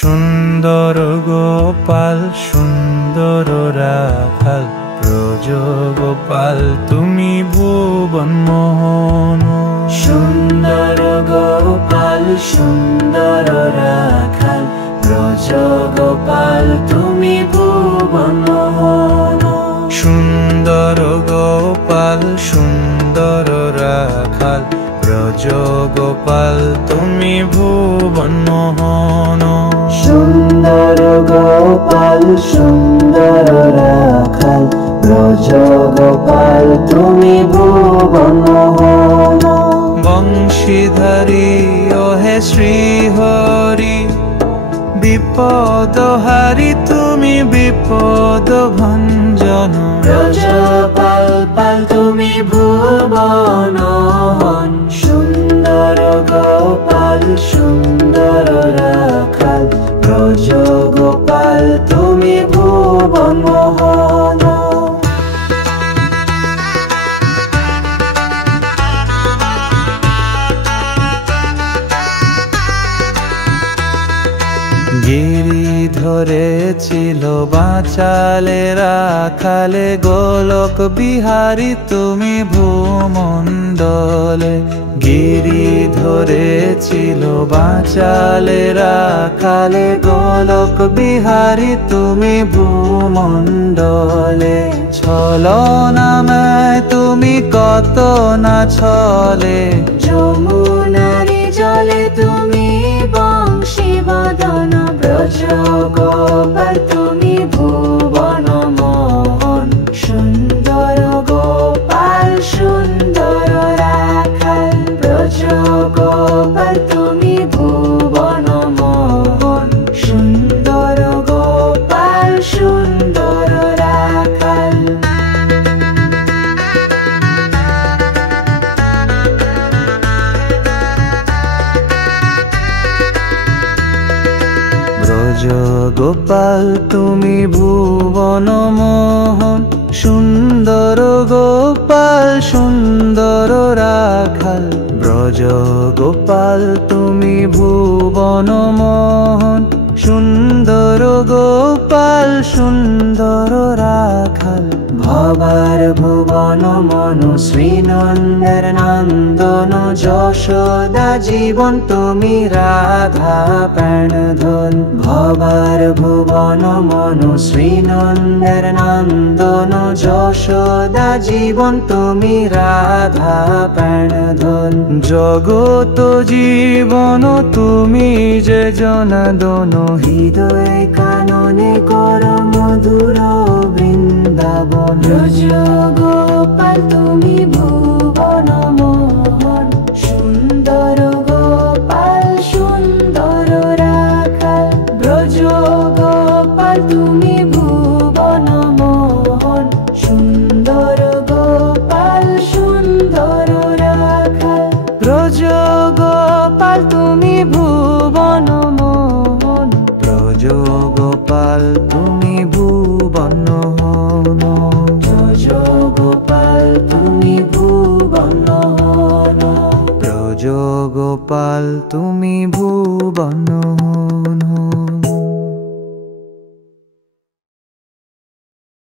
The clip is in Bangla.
সুন্দর গোপাল সুন্দর রাখাল ব্রজ গোপাল তুমি ভুবন মোহন। সুন্দর গোপাল সুন্দর রাখাল ব্রজ গোপাল তুমি ভুবন মোহন। সুন্দর গোপাল সুন্দর রাখাল ব্রজ গোপাল তুমি ভুবন মোহন। সুন্দর গোপাল সুন্দর রাখাল ব্রজ গোপাল তুমি ভুবন মোহন। বংশীধারী ওহে শ্রীহরি বিপদ হারি তুমি বিপদ ভঞ্জন। ব্রজ পাল তুমি ভুবন মোহন। সুন্দর গোপাল সুন্দর রাখাল ব্রজ গোপাল তুমি ভুবন মোহন। গিরিধরে ছিল বাঁচালে রাখালে গোলক বিহারী তুমি ভূমণ্ডলে। গিরিধরে ছিল বাঁচালে রাখালে গোলক বিহারী তুমি ভূমণ্ডলে। ছলনাময় তুমি কত না ছলে যমুনারি জলে তুমি বংশী বদন। ব্রজ গোপাল তুমি ভুবন মোহন। সুন্দর গোপাল সুন্দর রাখাল ব্রজ গোপাল তুমি ভুবন মোহন। সুন্দর গোপাল সুন্দর রাখাল। ব্রজ গোপাল তুমি ভুবন মোহন। সুন্দর গোপাল সুন্দর রাখাল ব্রজ গোপাল তুমি ভুবন মোহন। সুন্দর গোপাল সুন্দর রাখাল। ভবার ভুবন মন শ্রীনন্দের নন্দন। যশোদা জীবন তুমি রাধা প্রাণধন। ভবার ভুবন মন শ্রীনন্দের নন্দন। যশোদা জীবন তুমি রাধা প্রাণধন। জগত জীবন তুমি যে জনাদন। হৃদয় কাননে কর মধুর বৃন্দাবন। ব্রজ গোপাল তুমি ভুবন মোহন। সুন্দর গোপাল সুন্দর রাখাল ব্রজ গোপাল তুমি ভুবন মোহন। সুন্দর গোপাল সুন্দর রাখাল ব্রজ গোপাল তুমি ভুবন মোহন। ব্রজ গোপাল তুমি ভুবন মোহন। ব্রজ গোপাল তুমি ভুবন মোহন। ব্রজ গোপাল তুমি ভুবন